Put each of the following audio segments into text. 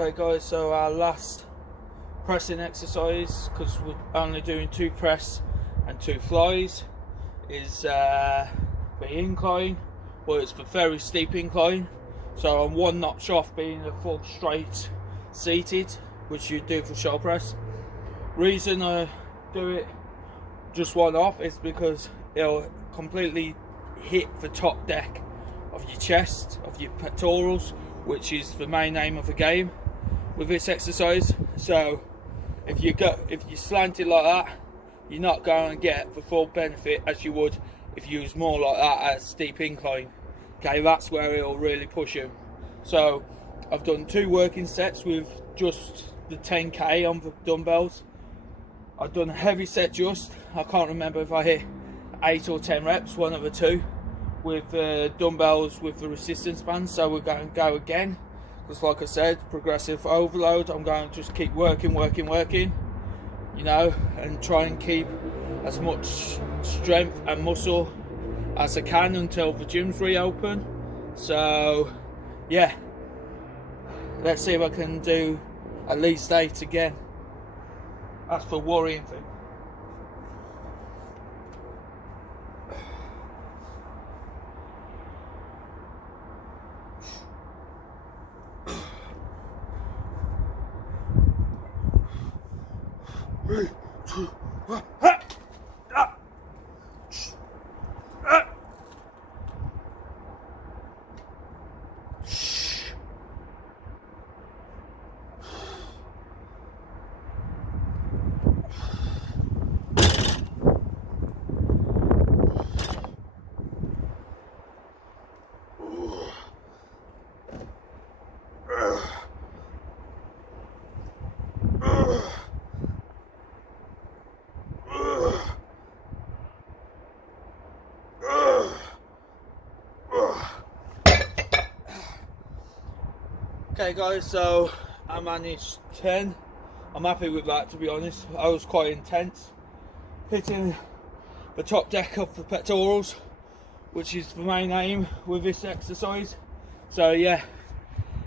Okay guys, so our last pressing exercise, because we're only doing 2 press and 2 flies, is the incline. Well, it's the very steep incline, so I'm 1 notch off being a full straight seated, which you do for shoulder press. Reason I do it just 1 off is because it'll completely hit the top deck of your chest, of your pectorals, which is the main aim of the game with this exercise. So if you slant it like that, you're not going to get the full benefit as you would if you was more like that at a steep incline. Okay, that's where it'll really push you. So I've done 2 working sets with just the 10k on the dumbbells. I've done a heavy set just, I can't remember if I hit 8 or 10 reps, one of the 2, with dumbbells with the resistance bands. So we're going to go again, because like I said, progressive overload. I'm going to just keep working, you know, and try and keep as much strength and muscle as I can until the gyms reopen. So yeah, let's see if I can do at least 8 again. That's the worrying thing. Okay guys, so I managed 10. I'm happy with that, to be honest. I was quite intense, hitting the top deck of the pectorals, which is the main aim with this exercise. So yeah,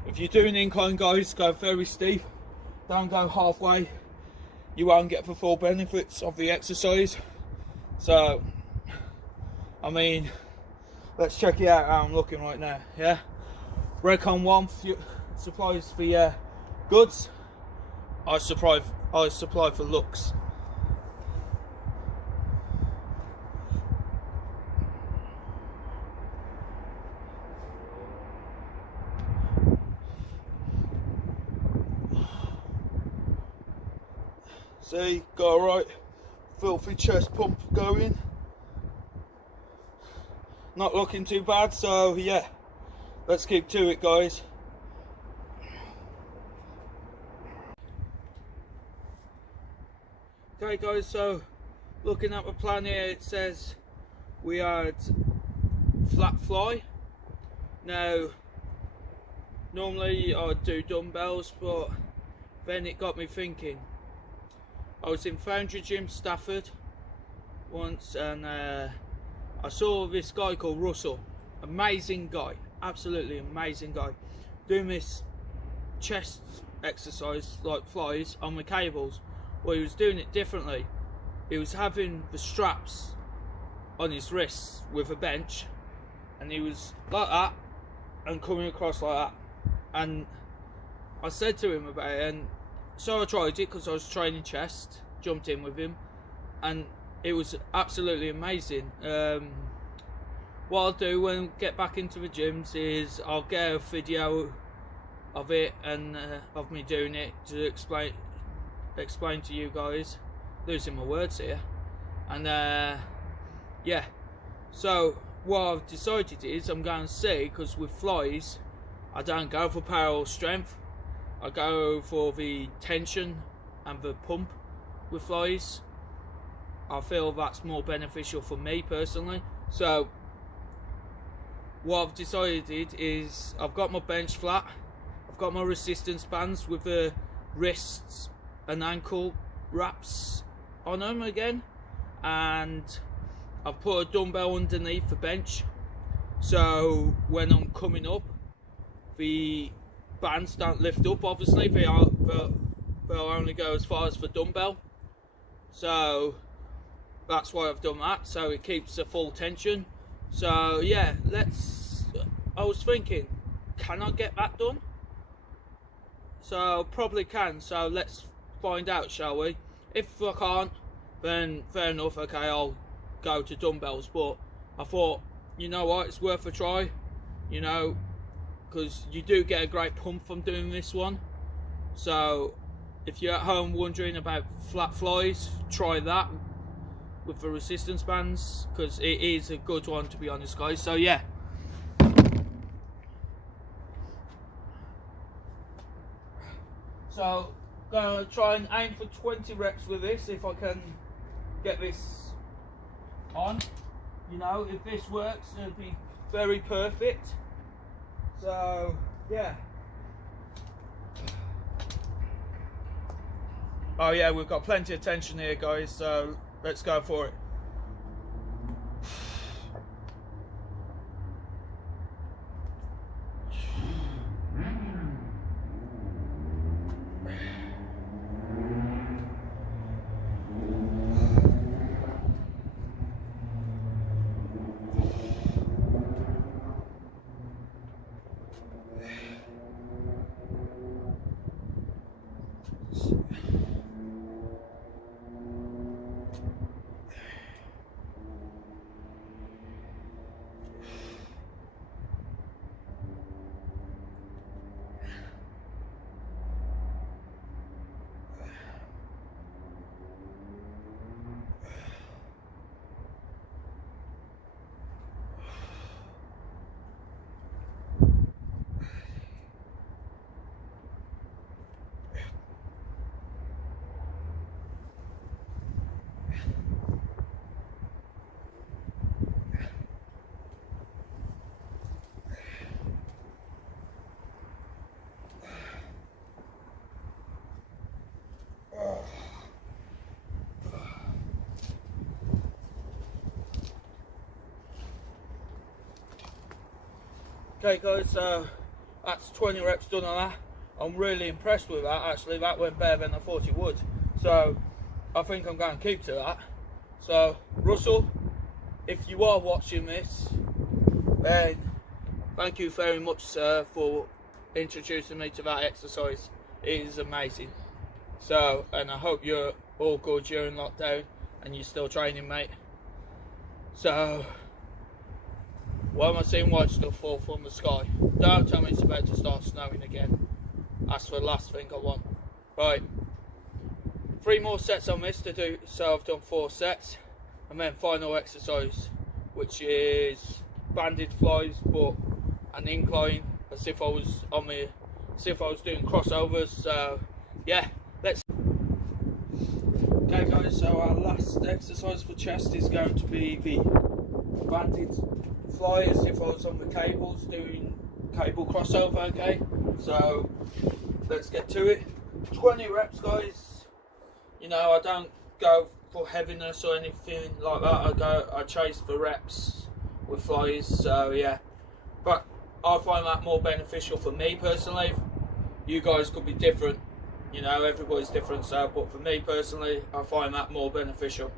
if you're doing incline guys, go very steep, don't go halfway. You won't get the full benefits of the exercise. So I mean, let's check it out how I'm looking right now. Yeah, Recon 1 supplies for goods, I supply for looks. See, got a right filthy chest pump going. Not looking too bad, so yeah, let's keep to it guys. Okay guys, so looking at the plan here, it says we had flat fly. Now normally I'd do dumbbells, but then it got me thinking. I was in Foundry Gym, Stafford once, and I saw this guy called Russell. Amazing guy, absolutely amazing guy, doing this chest exercise like flies on the cables. Well, he was doing it differently. He was having the straps on his wrists with a bench, and he was like that and coming across like that. And I said to him about it, and so I tried it because I was training chest, jumped in with him, and it was absolutely amazing. What I'll do when I get back into the gyms is I'll get a video of it and of me doing it to explain to you guys. Losing my words here. And yeah, so what I've decided is I'm going to see, because with flies I don't go for parallel strength, I go for the tension and the pump with flies. I feel that's more beneficial for me personally. So what I've decided is I've got my bench flat, I've got my resistance bands with the wrists and ankle wraps on them again, and I've put a dumbbell underneath the bench, so when I'm coming up, the bands don't lift up, obviously. They'll only go as far as the dumbbell. So that's why I've done that, so it keeps the full tension. So yeah, I was thinking, can I get that done? So probably can, so let's find out, shall we? If I can't, then fair enough, okay, I'll go to dumbbells. But I thought, you know what, it's worth a try, you know, because you do get a great pump from doing this one. So if you're at home wondering about flat flies, try that with the resistance bands, because it is a good one, to be honest, guys. So yeah, so gonna try and aim for 20 reps with this, if I can get this on. You know, if this works, it'll be very perfect. So yeah. Oh yeah, we've got plenty of tension here, guys, so let's go for it. Okay guys, so that's 20 reps done on that. I'm really impressed with that, actually. That went better than I thought it would. So I think I'm going to keep to that. So Russell, if you are watching this, then thank you very much, sir, for introducing me to that exercise. It is amazing. So, and I hope you're all good during lockdown and you're still training, mate. So, why am I seeing white stuff fall from the sky? Don't tell me it's about to start snowing again. That's the last thing I want. Right, 3 more sets on this to do, so I've done 4 sets. And then final exercise, which is banded flies, but an incline, as if I was doing crossovers. So yeah, let's. Okay guys, so our last exercise for chest is going to be the banded fly, as if I was on the cables doing cable crossover. Okay, so let's get to it. 20 reps, guys. You know, I don't go for heaviness or anything like that. I chase the reps with flies. So yeah, but I find that more beneficial for me personally. You guys could be different, you know, everybody's different. So, but for me personally, I find that more beneficial.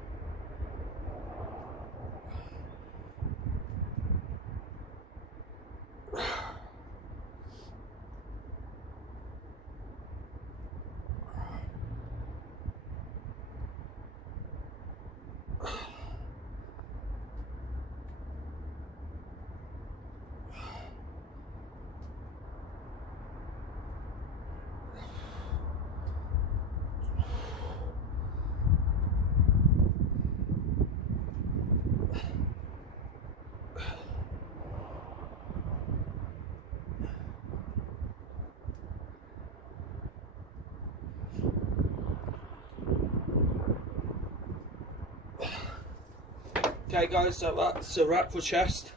Okay guys, so that's a wrap for chest.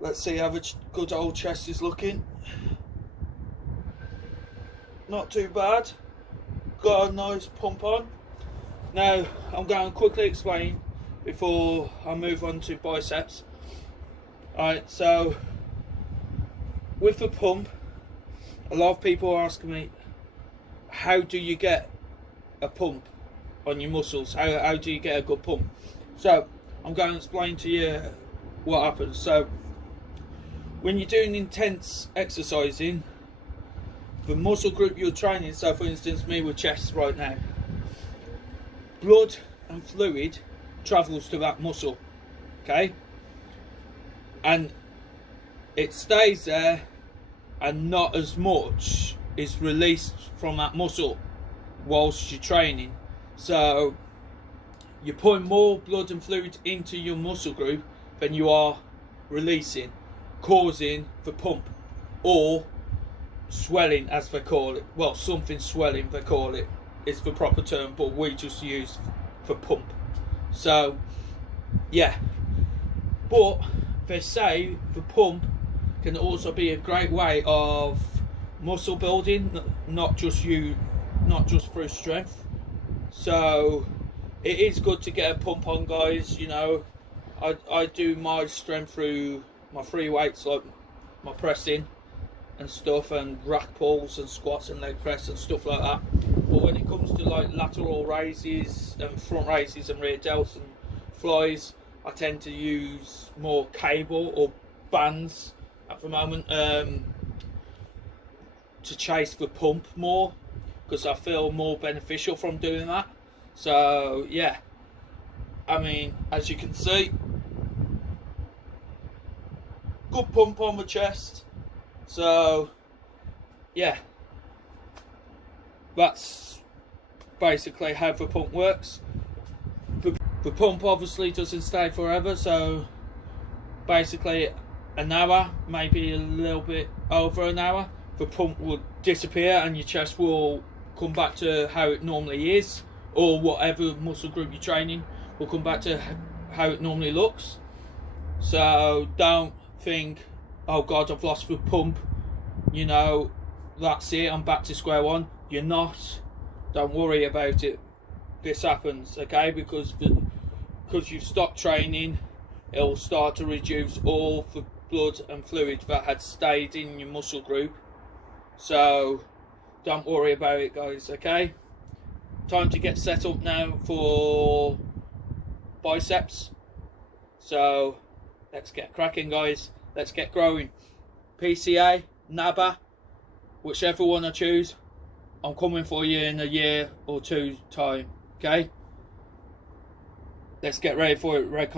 Let's see how the good old chest is looking. Not too bad. Got a nice pump on. Now I'm going to quickly explain before I move on to biceps. Alright, so with the pump, a lot of people are asking me, how do you get a pump on your muscles? How do you get a good pump? So I'm going to explain to you what happens. So when you're doing intense exercising, the muscle group you're training, so for instance me with chest right now, blood and fluid travels to that muscle, okay, and it stays there, and not as much is released from that muscle whilst you're training. So you're putting more blood and fluid into your muscle group than you are releasing, causing the pump, or swelling as they call it. Well, something swelling they call it is the proper term, but we just use for pump. So yeah, but they say the pump can also be a great way of muscle building, not just through strength. So it is good to get a pump on, guys. You know, I do my strength through my free weights, like my pressing and stuff, and rack pulls and squats and leg press and stuff like that. But when it comes to like lateral raises and front raises and rear delts and flies, I tend to use more cable or bands at the moment to chase the pump more, because I feel more beneficial from doing that. So yeah, I mean, as you can see, good pump on the chest. So yeah, that's basically how the pump works. The pump obviously doesn't stay forever, so basically an hour, maybe a little bit over an hour, the pump will disappear and your chest will come back to how it normally is, or whatever muscle group you're training will come back to how it normally looks. So don't think, oh god, I've lost the pump, you know, that's it, I'm back to square one. You're not. Don't worry about it. This happens, okay, because you've stopped training, it'll start to reduce all the blood and fluid that had stayed in your muscle group. So don't worry about it, guys, okay? Time to get set up now for biceps. So let's get cracking, guys. Let's get growing. PCA, NABA, whichever one I choose, I'm coming for you in a year or two time, okay? Let's get ready for it, Red.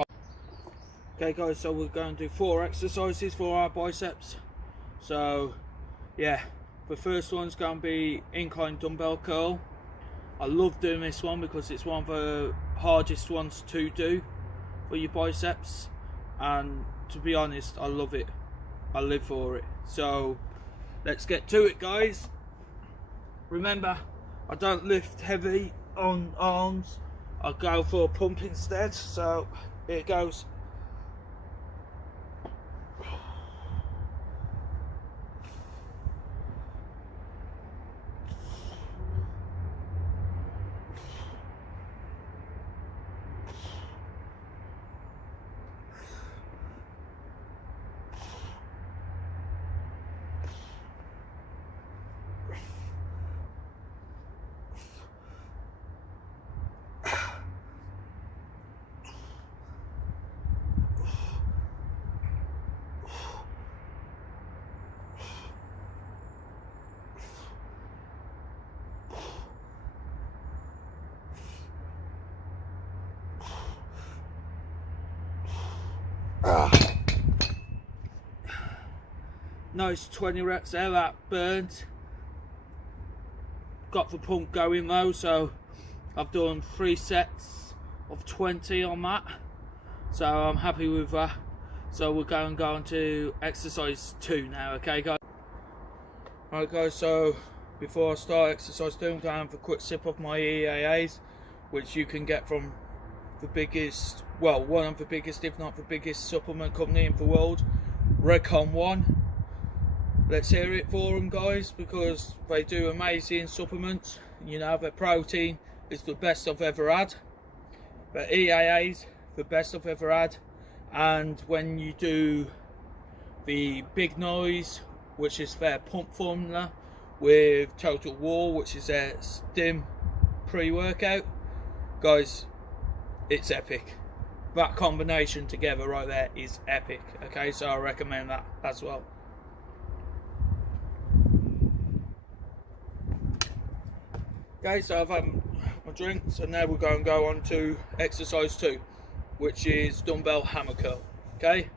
Okay guys, so we're going to do 4 exercises for our biceps. So yeah, the first one's going to be incline dumbbell curl. I love doing this one because it's one of the hardest ones to do for your biceps, and to be honest, I love it. I live for it. So let's get to it, guys. Remember, I don't lift heavy on arms, I go for a pump instead. So here it goes. Nice 20 reps there, that burned. Got the pump going though, so I've done 3 sets of 20 on that, so I'm happy with that. So we're going to go on to exercise 2 now, okay guys? Alright guys, so before I start exercise 2, I'm going to have a quick sip of my EAAs, which you can get from the biggest, well, one of the biggest, if not the biggest supplement company in the world, Recon One. Let's hear it for them, guys, because they do amazing supplements. You know, their protein is the best I've ever had. Their EAAs, the best I've ever had. And when you do the big noise, which is their pump formula, with Total War, which is their stim pre-workout. Guys, it's epic. That combination together right there is epic. Okay, so I recommend that as well. Okay, so I've had my drink, so now we're going to go on to exercise 2, which is dumbbell hammer curl. Okay.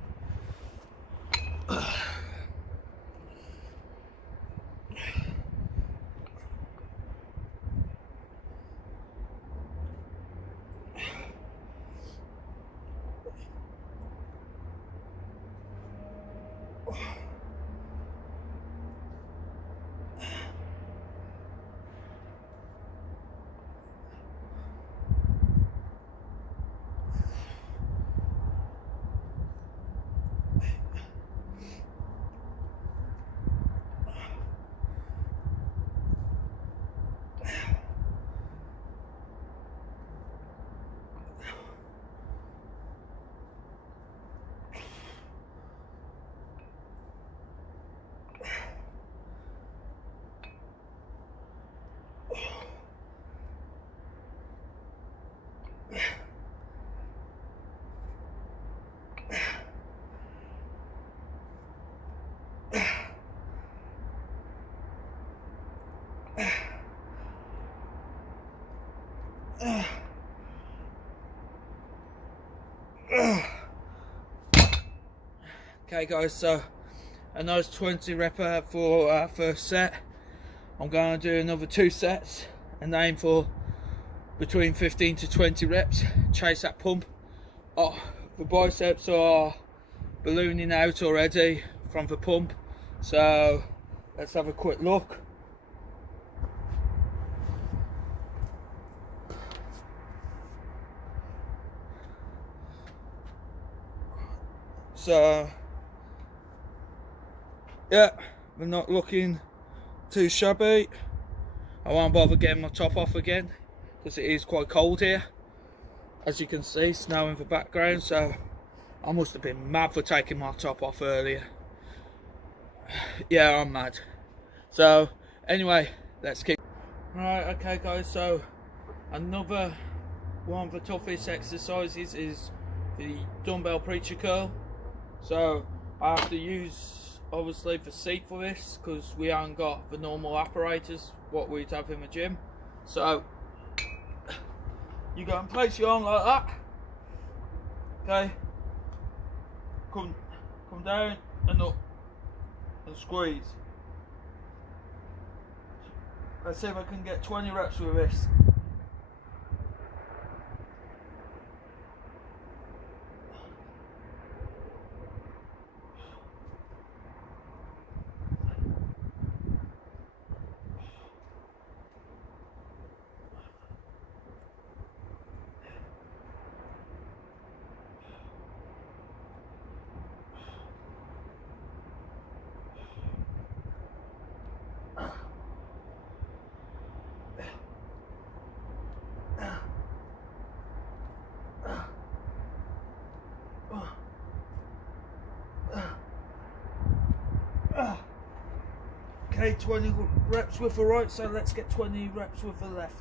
Okay guys, so a nice 20 rep for our first set. I'm going to do another 2 sets and aim for between 15 to 20 reps. Chase that pump. Oh, the biceps are ballooning out already from the pump, so let's have a quick look. So yeah, we're not looking too shabby. I won't bother getting my top off again because it is quite cold here, as you can see, snow in the background, so I must have been mad for taking my top off earlier. Yeah, I'm mad. So anyway, let's keep. Right, okay guys, so another one of the toughest exercises is the dumbbell preacher curl. So I have to use obviously the seat for this because we haven't got the normal apparatus what we'd have in the gym. So you go and place your arm like that. Okay. Come down and up and squeeze. Let's see if I can get 20 reps with this. Okay, 20 reps with the right, so let's get 20 reps with the left.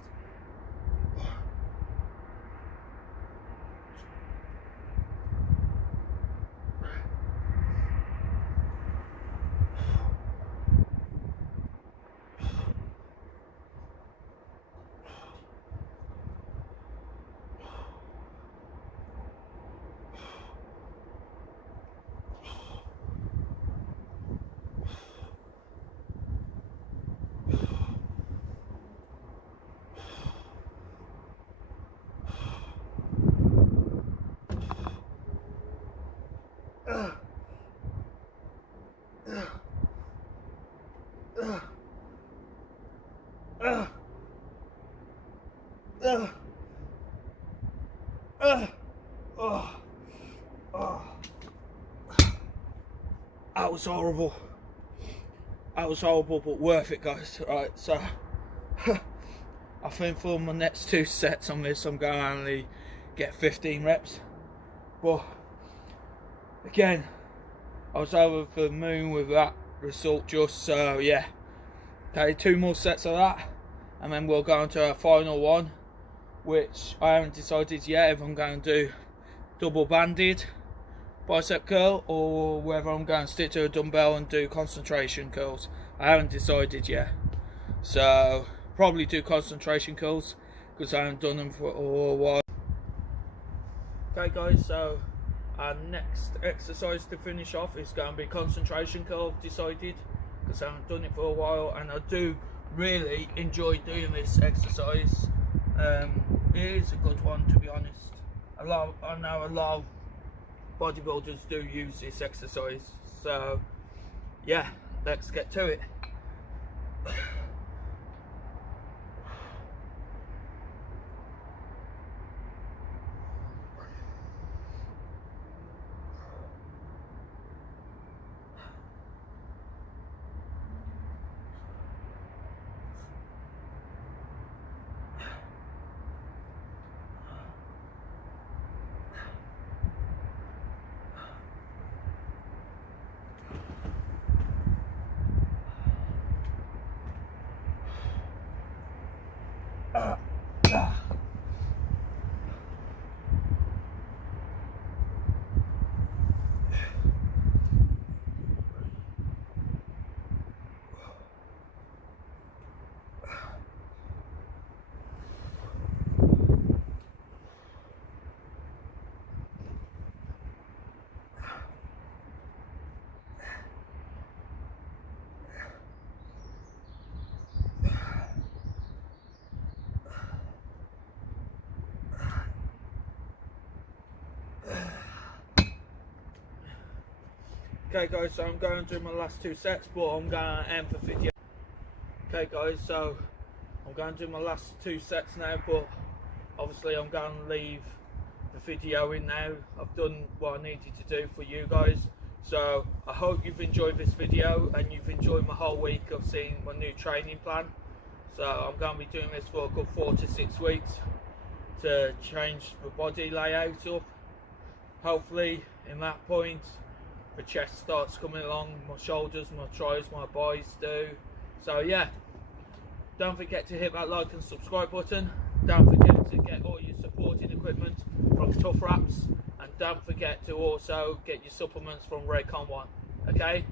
That was horrible. That was horrible, but worth it, guys. Right, so I think for my next 2 sets on this, I'm going to only get 15 reps. But again, I was over the moon with that result just, so yeah. Okay, 2 more sets of that, and then we'll go on to our final one, which I haven't decided yet if I'm going to do double banded bicep curl or whether I'm going to stick to a dumbbell and do concentration curls. I haven't decided yet, so probably do concentration curls because I haven't done them for a while. Okay guys, so our next exercise to finish off is going to be concentration curl. I've decided, because I haven't done it for a while, and I do really enjoy doing this exercise. It is a good one, to be honest. I know a lot of bodybuilders do use this exercise, so yeah, let's get to it. Okay guys, so I'm going to do my last 2 sets, but I'm going to end the video. Okay guys, so I'm going to do my last 2 sets now, but obviously I'm going to leave the video in now. I've done what I needed to do for you guys, so I hope you've enjoyed this video and you've enjoyed my whole week of seeing my new training plan. So I'm going to be doing this for a good 4 to 6 weeks to change the body layout up. Hopefully in that point the chest starts coming along, my shoulders, my thighs, my buys do. So yeah, don't forget to hit that like and subscribe button. Don't forget to get all your supporting equipment from Tough Wraps, and don't forget to also get your supplements from Raycon One. Okay,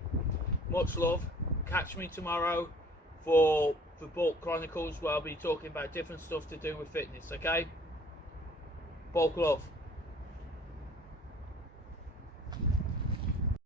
much love. Catch me tomorrow for the Bulk Chronicles, where I'll be talking about different stuff to do with fitness. Okay, bulk love.